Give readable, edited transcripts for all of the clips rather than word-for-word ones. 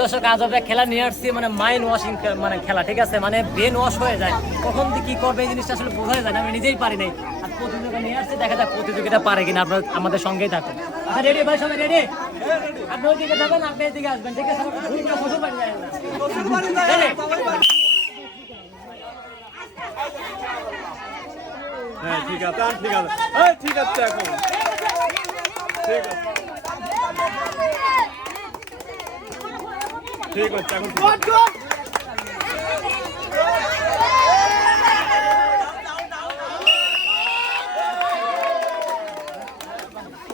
দর্শক আজ আমরা খেলা নিয়ে আসছি মানে মাইন্ড ওয়াশিং মানে খেলা, ঠিক আছে, মানে ব্রেন ওয়াশ হয়ে যায়, কখন কি করবে এই জিনিসটা আসলে বোঝা যায় না, আমি নিজেই পারি নাই। আর প্রতিযোগিতা নিয়ে আসছি, দেখা যাক প্রতিযোগিতা পারে কিনা, আপনারা আমাদের সঙ্গেই থাকুন। আচ্ছা রেডি ভাই, সবাই রেডি? আপনি ওইদিকে যাবেন, আপনি এদিকে আসবেন, ঠিক আছে? হ্যাঁ ঠিক আছে, ঠিক আছে, ঠিক আছে, এখন ঠিক আছে, ঠিক আছে, এখন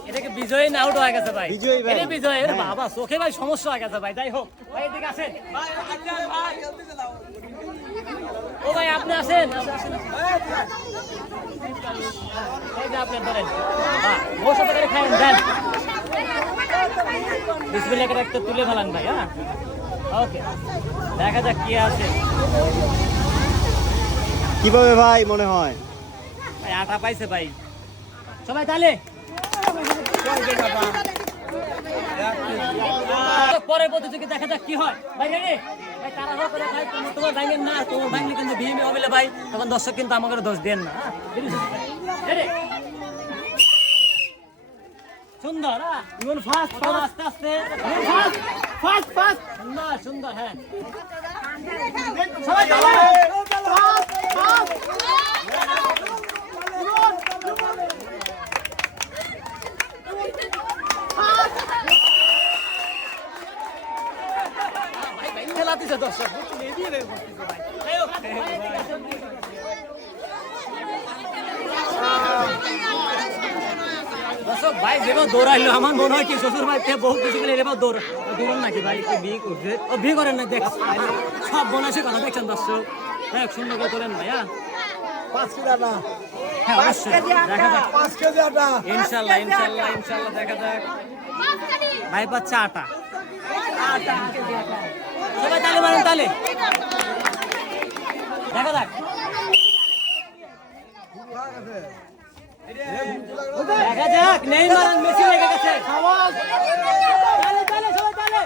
এটাকে বিজয় না আউট হয়ে গেছে ভাই, এটা বিজয়। বাবা চোখে ভাই সমস্যা হয়ে গেছে ভাই, যাই হোক ভাই এদিকে আসেন। ও ভাই আপনি আসেন, এই যে আপনি ধরেন, ওর সাথে করে খাইন দেন, বিসমিল্লাহ করে একটা তুলে ফেলান ভাই। হ্যাঁ ওকে, দেখা যাক কি আছে। কিভাবে ভাই মনে হয়? ভাই আটা পাইছে ভাই, সবাই তাহলে পরের প্রতিযোগিতা দেখা যাক কি হয়। ভাই রেডি? ভাই তাড়াহুড়ো করে ভাই, তোমার ভাঙেন না, তোমার ভাঙলে কিন্তু ভিএমই হবে ভাই, তখন দর্শক কিন্তু আমাকে দোষ দেন না। রেডি? সুন্দর, ইভেন ফাস্ট, আস্তে আস্তে, ফাস্ট ফাস্ট ফাস্ট, সুন্দর সুন্দর। হ্যাঁ সবাই চলো, ফাস্ট ফাস্ট, খেলাতেছে দর্শক, দর্শক ভাই যেবার দৌড়াইলো, আমার মনে হয় কি শ্বশুর ভাই বহুত কিছু গেলে এবার দৌড়ান নাকি ভাই, বিয়ে করছে ও, বিয়ে করেন না, দেখ সব বনাসে কথা দেখছেন দর্শক। হ্যাঁ সুন্দর করে তোলেন ভাইয়া, 5 কেজি আটা, হ্যাঁ অবশ্যই দেখা যাক, 5 কেজি আটা, ইনশাল্লাহ ইনশাল্লাহ ইনশাল্লাহ দেখা যাক। ভাই পাচ্ছে আটা, সবাই তালে মারেন, তালে দেখা যাক, দেখা যাক। নেইমার আর মেসি লেগে গেছে, তালে তালে সবাই তালে।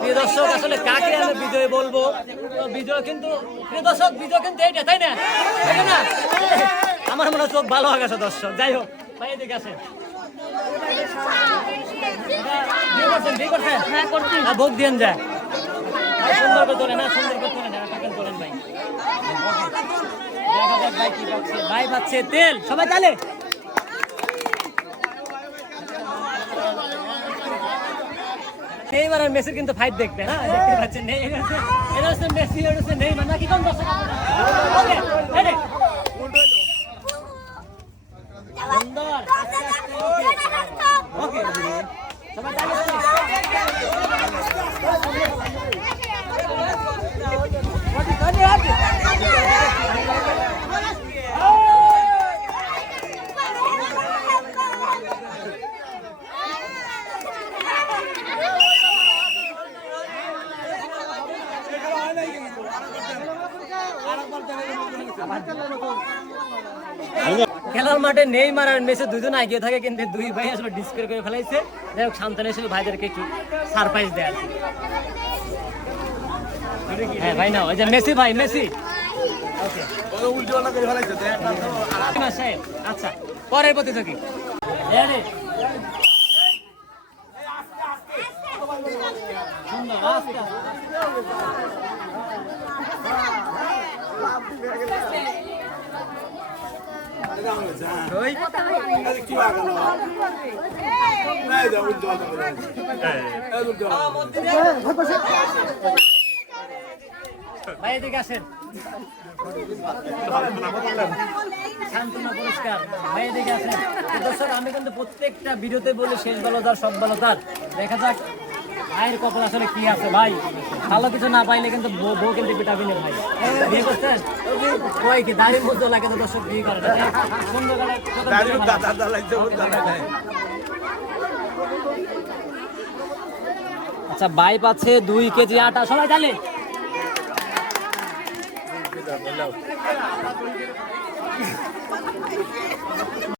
প্রিয় দর্শক আসলে কাকে আমি বিজয় বলবো, বিজয় কিন্তু প্রিয় দর্শক বিজয় কিন্তু এইটা, তাই না? তাই না? আমার মনে হয় চোখ ভালো হয়ে গেছে দর্শক। যাই হোক ভাই এদিকে আসেন, ভোগ দিয়ে যায়, সুন্দর করে তোলেন, সুন্দর করে তোলেন, তোলেন ভাই, দেখা যাক ভাই কি পাচ্ছে। ভাই পাচ্ছে তেল, সবাই তালে। নেইমার আর মেসির কিন্তু ফাইট দেখবে, হ্যাঁ দেখতে পাচ্ছেন, এটা হচ্ছে মেসি, এটা হচ্ছে নেইমার, নাকি কোন দর্শক? ওকে রেডি, সুন্দর, ওকে সবাই তালে। খেলার মাঠে নেইমার আর মেসি দুজন এগিয়ে থাকে, কিন্তু দুই ভাই আসলে ডিসপ্লে করে ফেলাইছে। যাই হোক সান্তান এসে ভাইদেরকে একটু সারপ্রাইজ দেয়। হ্যাঁ ভাই না, ওই যে মেসি ভাই, মেসি আচ্ছা পরের প্রতিযোগী ভাই এদিকে আসেন, সান্ত্বনা পুরস্কার ভাই এদিকে আসেন। দর্শক আমি কিন্তু প্রত্যেকটা ভিডিওতে বলি শেষ বলদার সব বলদার, দেখা যাক ভাইয়ের কপাল আসলে কি আছে ভাই, ভালো কিছু না পাইলে কিন্তু বউ কিন্তু পিটাপিনে ভাই। বিয়ে করছেন কয় কি দাড়ি মধ্যে লাগে তো দর্শক বিয়ে করে না। সুন্দর করে আচ্ছা ভাই পাচ্ছে 2 কেজি আটা, সবাই তাহলে